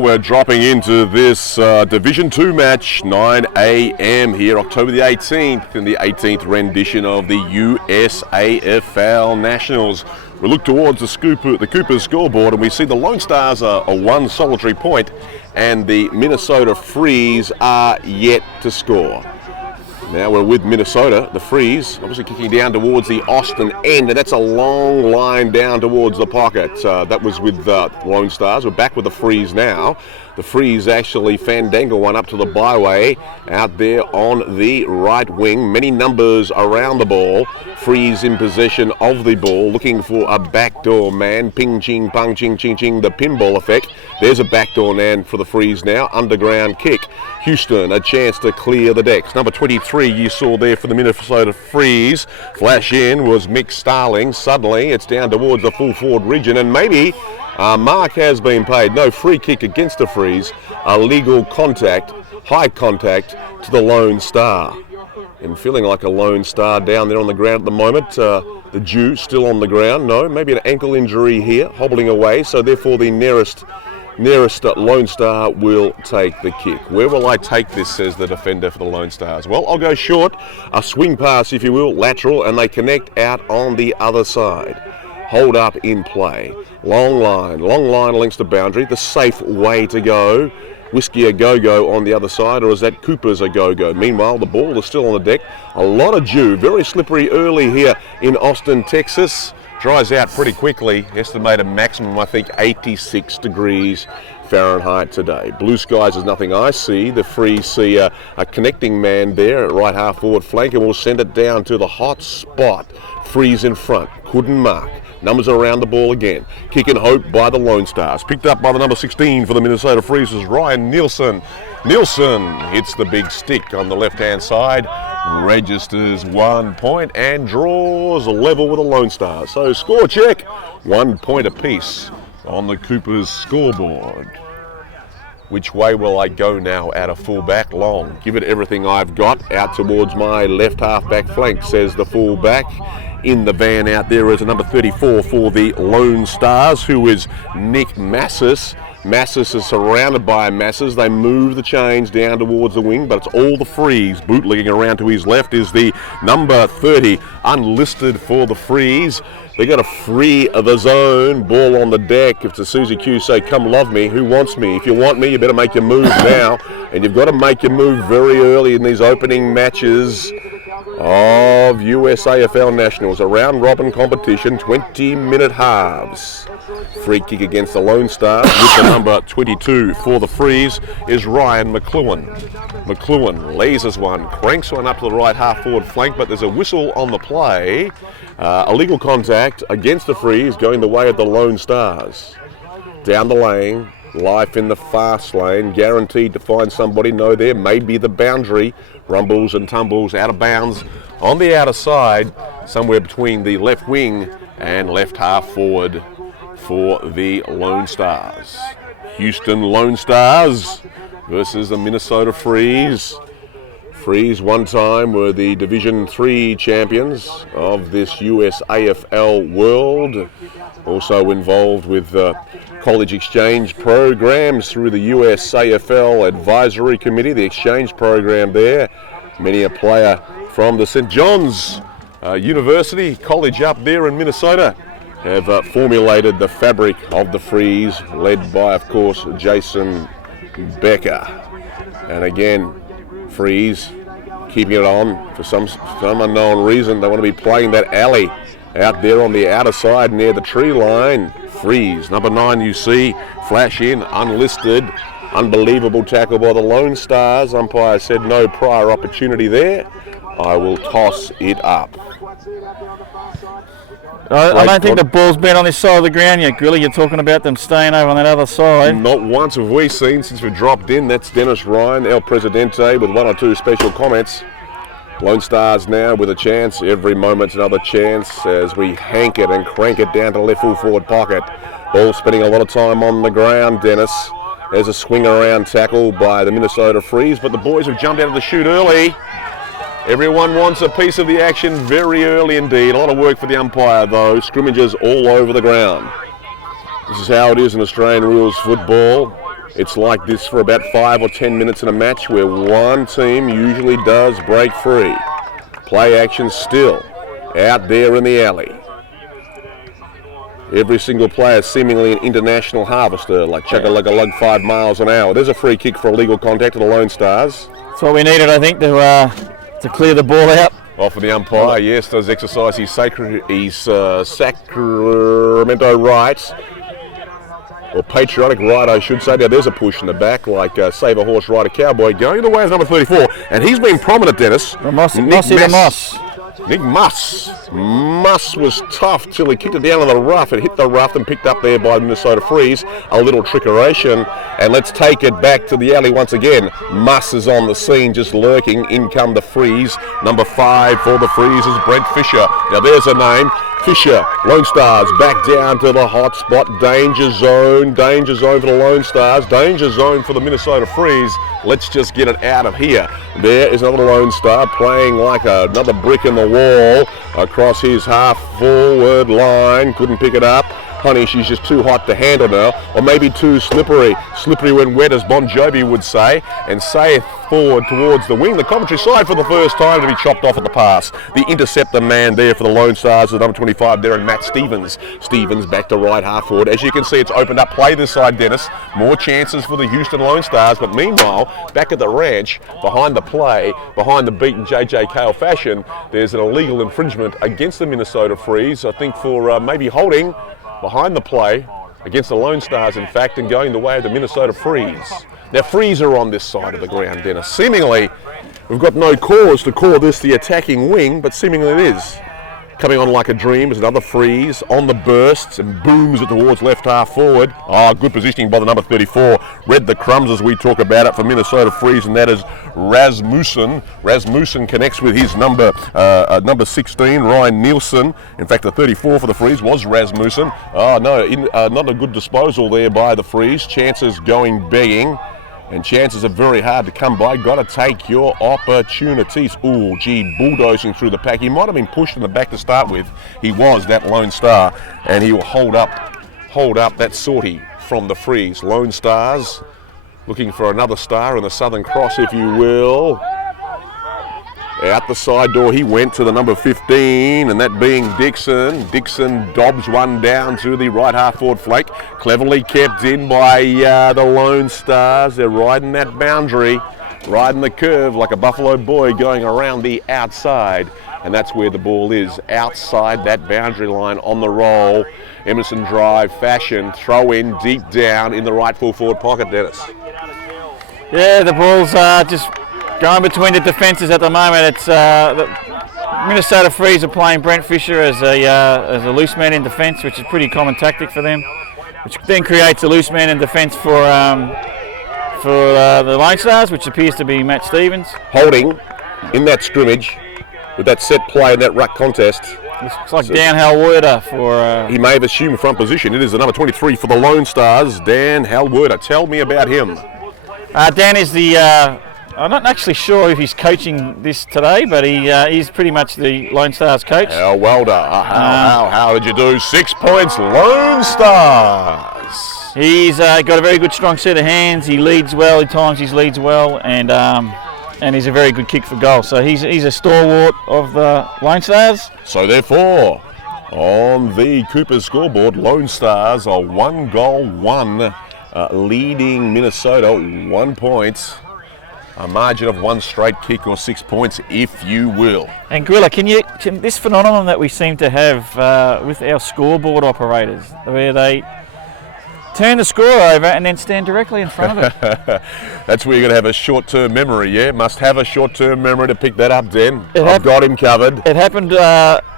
We're dropping into this Division 2 match, 9 a.m. here, October the 18th, in the 18th rendition of the USAFL Nationals. We look towards the Coopers scoreboard and we see the Lone Stars are one solitary point and the Minnesota Freeze are yet to score. Now we're with Minnesota, the Freeze, obviously kicking down towards the Austin end, and that's a long line down towards the pocket. That was with Lone Stars. We're back with the Freeze now. The Freeze actually fandangle one up to the byway out there on the right wing. Many numbers around the ball. Freeze in possession of the ball, looking for a backdoor man. Ping, ching, pang, ching, ching, ching, the pinball effect. There's a backdoor man for the Freeze now. Underground kick. Houston, a chance to clear the decks. Number 23 you saw there for the Minnesota Freeze. Flash in was Mick Starling. Suddenly it's down towards the full forward region, and maybe mark has been paid. No, free kick against the Freeze. Illegal contact, high contact to the Lone Star. And feeling like a Lone Star down there on the ground at the moment. The Jew still on the ground. No, maybe an ankle injury here, hobbling away. So therefore the nearest Lone Star will take the kick. Where will I take this, says the defender for the Lone Stars? Well, I'll go short, a swing pass, if you will, lateral, and they connect out on the other side. Hold up in play. Long line links the boundary, the safe way to go. Whiskey a go-go on the other side, or is that Cooper's a go-go? Meanwhile, the ball is still on the deck. A lot of dew, very slippery early here in Austin, Texas. Dries out pretty quickly. Estimated maximum, I think, 86 degrees Fahrenheit today. Blue skies is nothing I see. The Freeze see a connecting man there at right half forward flank, and we'll send it down to the hot spot. Freeze in front, couldn't mark. Numbers around the ball again. Kick and hope by the Lone Stars. Picked up by the number 16 for the Minnesota Freezers, Ryan Nielsen. Nielsen hits the big stick on the left-hand side, registers 1 point and draws a level with the Lone Stars. So score check, 1 point apiece on the Coopers scoreboard. Which way will I go now out of fullback? Long. Give it everything I've got. Out towards my left half-back flank, says the fullback. In the van out there is a number 34 for the Lone Stars, who is Nick Massis. Massis is surrounded by Masses. They move the chains down towards the wing, but it's all the Freeze. Bootlegging around to his left is the number 30, unlisted for the Freeze. They got to free the zone. Ball on the deck. If the Susie Q say, come love me, who wants me? If you want me, you better make your move now. And you've got to make your move very early in these opening matches of USAFL Nationals. A round robin competition, 20-minute halves. Free kick against the Lone Stars with the number 22 for the Freeze is Ryan McLuhan. McLuhan lasers one, cranks one up to the right half forward flank, but there's a whistle on the play. Illegal contact against the Freeze going the way of the Lone Stars. Down the lane, life in the fast lane, guaranteed to find somebody. No, there may be the boundary. Rumbles and tumbles out of bounds on the outer side, somewhere between the left wing and left half forward for the Lone Stars. Houston Lone Stars versus the Minnesota Freeze. Freeze one time were the Division 3 champions of this USAFL World. Also involved with college exchange programs through the USAFL Advisory Committee, the exchange program there. Many a player from the St. John's University College up there in Minnesota have formulated the fabric of the Freeze, led by, of course, Jason Becker. And again, Freeze keeping it on for some unknown reason. They want to be playing that alley out there on the outer side near the tree line. Freeze, number 9 you see, flash in, unlisted. Unbelievable tackle by the Lone Stars. Umpire said no prior opportunity there. I will toss it up. I don't think the ball's been on this side of the ground yet, Grilly. You're talking about them staying over on that other side. Not once have we seen since we dropped in. That's Dennis Ryan, El Presidente, with 1 or 2 special comments. Lone Stars now with a chance. Every moment's another chance as we hank it and crank it down to the left full forward pocket. Ball spending a lot of time on the ground, Dennis. There's a swing around tackle by the Minnesota Freeze, but the boys have jumped out of the chute early. Everyone wants a piece of the action very early indeed. A lot of work for the umpire though. Scrimmages all over the ground. This is how it is in Australian rules football. It's like this for about 5 or 10 minutes in a match where one team usually does break free. Play action still out there in the alley. Every single player seemingly an international harvester, like chugga-lugga-lug 5 miles an hour. There's a free kick for illegal contact to the Lone Stars. That's what we needed, I think, to clear the ball out. Off of the umpire, yes, does exercise his Sacramento rights. Or patriotic right, I should say. Now there's a push in the back, like Save a Horse, Ride a Cowboy, going the way of number 34. And he's been prominent, Dennis. Nick Muss. Muss was tough till he kicked it down to the rough. It hit the rough and picked up there by the Minnesota Freeze. A little trickeration. And let's take it back to the alley once again. Muss is on the scene, just lurking. In come the Freeze. Number 5 for the Freeze is Brent Fisher. Now there's a name. Fisher, Lone Stars back down to the hot spot. Danger zone for the Lone Stars. Danger zone for the Minnesota Freeze. Let's just get it out of here. There is another Lone Star playing like another brick in the wall across his half forward line. Couldn't pick it up. Honey, she's just too hot to handle now, or maybe too slippery. Slippery when wet, as Bon Jovi would say, and saith forward towards the wing. The commentary side for the first time to be chopped off at the pass. The interceptor man there for the Lone Stars is number 25 there, and Matt Stevens. Stevens back to right half forward. As you can see, it's opened up play this side, Dennis. More chances for the Houston Lone Stars, but meanwhile, back at the ranch, behind the play, behind the beaten JJ Cale fashion, there's an illegal infringement against the Minnesota Freeze, I think for maybe holding behind the play against the Lone Stars, in fact, and going the way of the Minnesota Freeze. Now, Freeze are on this side of the ground, Dennis. Seemingly, we've got no cause to call this the attacking wing, but seemingly it is. Coming on like a dream is another Freeze on the bursts and booms it towards left half forward. Good positioning by the number 34. Read the crumbs as we talk about it for Minnesota Freeze, and that is Rasmussen. Rasmussen connects with his number 16, Ryan Nielsen. In fact, the 34 for the Freeze was Rasmussen. Not a good disposal there by the Freeze. Chances going begging. And chances are very hard to come by. Got to take your opportunities. Bulldozing through the pack. He might have been pushed in the back to start with. He was that Lone Star, and he will hold up that sortie from the Freeze. Lone Stars looking for another star in the Southern Cross, if you will. Out the side door he went to the number 15, and that being Dixon. Dixon dobs one down to the right half forward flank. Cleverly kept in by the Lone Stars. They're riding that boundary, riding the curve like a Buffalo boy going around the outside. And that's where the ball is, outside that boundary line on the roll. Emerson drive fashion, throw in deep down in the right full forward pocket, Dennis. Yeah, the ball's just going between the defences at the moment. It's the Minnesota Freeze are playing Brent Fisher as a loose man in defence, which is a pretty common tactic for them, which then creates a loose man in defence for the Lone Stars, which appears to be Matt Stevens. Holding in that scrimmage with that set play in that ruck contest. Looks like Dan Halwerder for... he may have assumed front position. It is the number 23 for the Lone Stars, Dan Halwerder. Tell me about him. Dan is the... I'm not actually sure if he's coaching this today, but he's pretty much the Lone Stars coach. How did you do? 6 points, Lone Stars. He's got a very good strong set of hands. He leads well. At times he leads well, and he's a very good kick for goal. So he's a stalwart of the Lone Stars. So therefore, on the Cooper's scoreboard, Lone Stars are 1-1, leading Minnesota 1 point. A margin of one straight kick or 6 points, if you will. And Gorilla, can this phenomenon that we seem to have with our scoreboard operators, where they turn the score over and then stand directly in front of it? That's where you're going to have a short-term memory, yeah? Must have a short-term memory to pick that up, Den. I've got him covered. It happened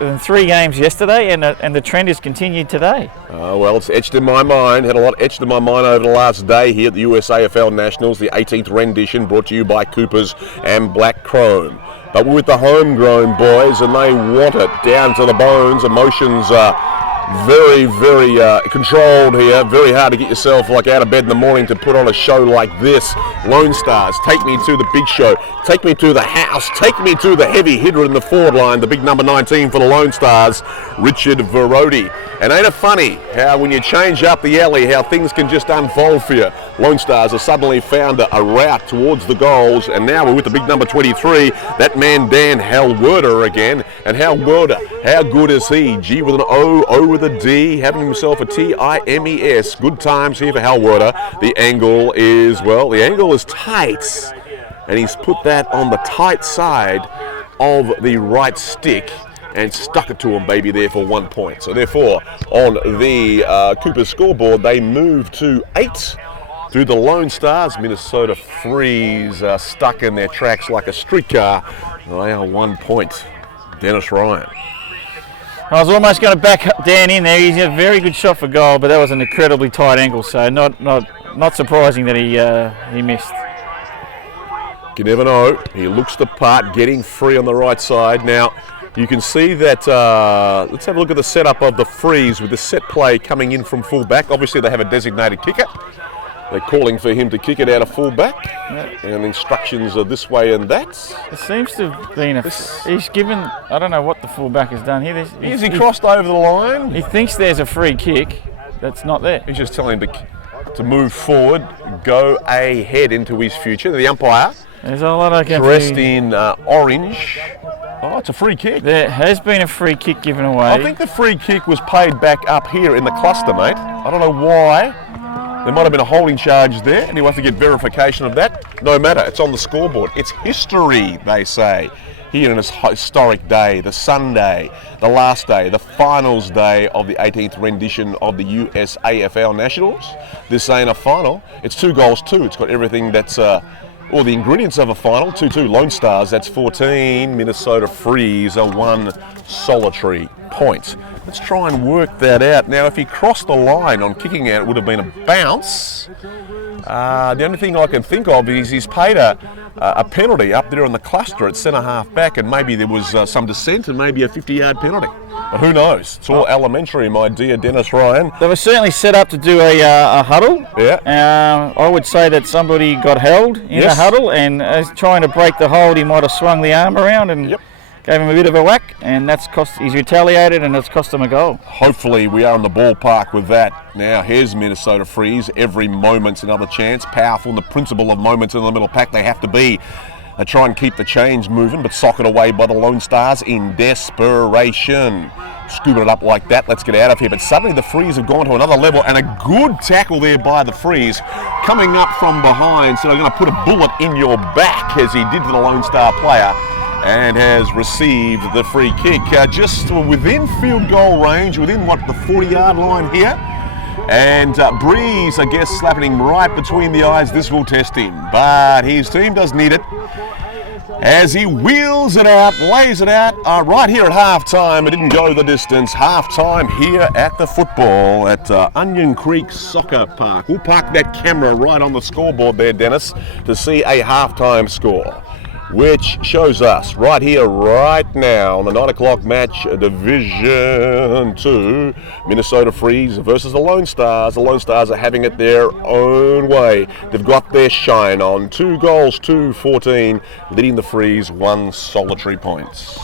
in 3 games yesterday, and the trend has continued today. Well, it's etched in my mind. Had a lot etched in my mind over the last day here at the USAFL Nationals, the 18th rendition, brought to you by Coopers and Black Chrome. But we're with the homegrown boys, and they want it down to the bones. Emotions are very, very controlled here. Very hard to get yourself out of bed in the morning to put on a show like this. Lone Stars, take me to the big show. Take me to the hat Mouse, take me to the heavy hitter in the forward line, the big number 19 for the Lone Stars, Richard Verodi. And ain't it funny how when you change up the alley, how things can just unfold for you. Lone Stars have suddenly found a route towards the goals, and now we're with the big number 23, that man Dan Halwerder again. And Halwerder, how good is he? G with an O, O with a D, having himself a T-I-M-E-S. Good times here for Halwerder. The angle is tight. And he's put that on the tight side of the right stick and stuck it to him, baby, there for 1 point. So therefore, on the Cooper scoreboard, they move to 8 through the Lone Stars. Minnesota Freeze stuck in their tracks like a streetcar. They are 1 point. Dennis Ryan. I was almost going to back Dan in there. He's a very good shot for goal, but that was an incredibly tight angle, so not surprising that he missed. You never know. He looks the part, getting free on the right side. Now, you can see that, let's have a look at the setup of the Freeze with the set play coming in from full-back. Obviously, they have a designated kicker. They're calling for him to kick it out of full-back. Yeah. And instructions are this way and that. It seems to have been he's given, I don't know what the full-back has done here. He crossed over the line. He thinks there's a free kick that's not there. He's just telling him to move forward, go ahead into his future. The umpire, there's a lot of dressed in orange. Oh, it's a free kick. There has been a free kick given away. I think the free kick was paid back up here in the cluster, mate. I don't know why. There might have been a holding charge there, and he'll have to get verification of that. No matter, it's on the scoreboard. It's history, they say, here in this historic day, the Sunday, the last day, the finals day of the 18th rendition of the USAFL Nationals. This ain't a final. It's 2-2. It's got everything that's all the ingredients of a final. 2-2 Lone Stars, that's 14. Minnesota Freeze, a 1 solitary point. Let's try and work that out. Now, if he crossed the line on kicking out, it would have been a bounce. The only thing I can think of is he's paid a penalty up there on the cluster at centre-half back, and maybe there was some dissent and maybe a 50-yard penalty. But who knows? It's all elementary, my dear Dennis Ryan. They were certainly set up to do a huddle. Yeah. I would say that somebody got held in a huddle, and as trying to break the hold, he might have swung the arm around and gave him a bit of a whack, and he's retaliated, and it's cost him a goal. Hopefully we are in the ballpark with that. Now here's Minnesota Freeze. Every moment's another chance. Powerful in the principle of moments in the middle pack. They have to be. They try and keep the chains moving, but sock it away by the Lone Stars in desperation. Scooping it up like that. Let's get out of here. But suddenly the Freeze have gone to another level, and a good tackle there by the Freeze coming up from behind. So they're going to put a bullet in your back, as he did to the Lone Star player, and has received the free kick. Just within field goal range, within the 40-yard line here. And Breeze, I guess, slapping him right between the eyes. This will test him, but his team does need it. As he wheels it out, lays it out, right here at halftime. It didn't go the distance. Halftime here at the football at Onion Creek Soccer Park. We'll park that camera right on the scoreboard there, Dennis, to see a halftime score, which shows us right here, right now, on the 9 o'clock match, Division 2, Minnesota Freeze versus the Lone Stars. The Lone Stars are having it their own way. They've got their shine on. 2-14, leading the Freeze 1 solitary point.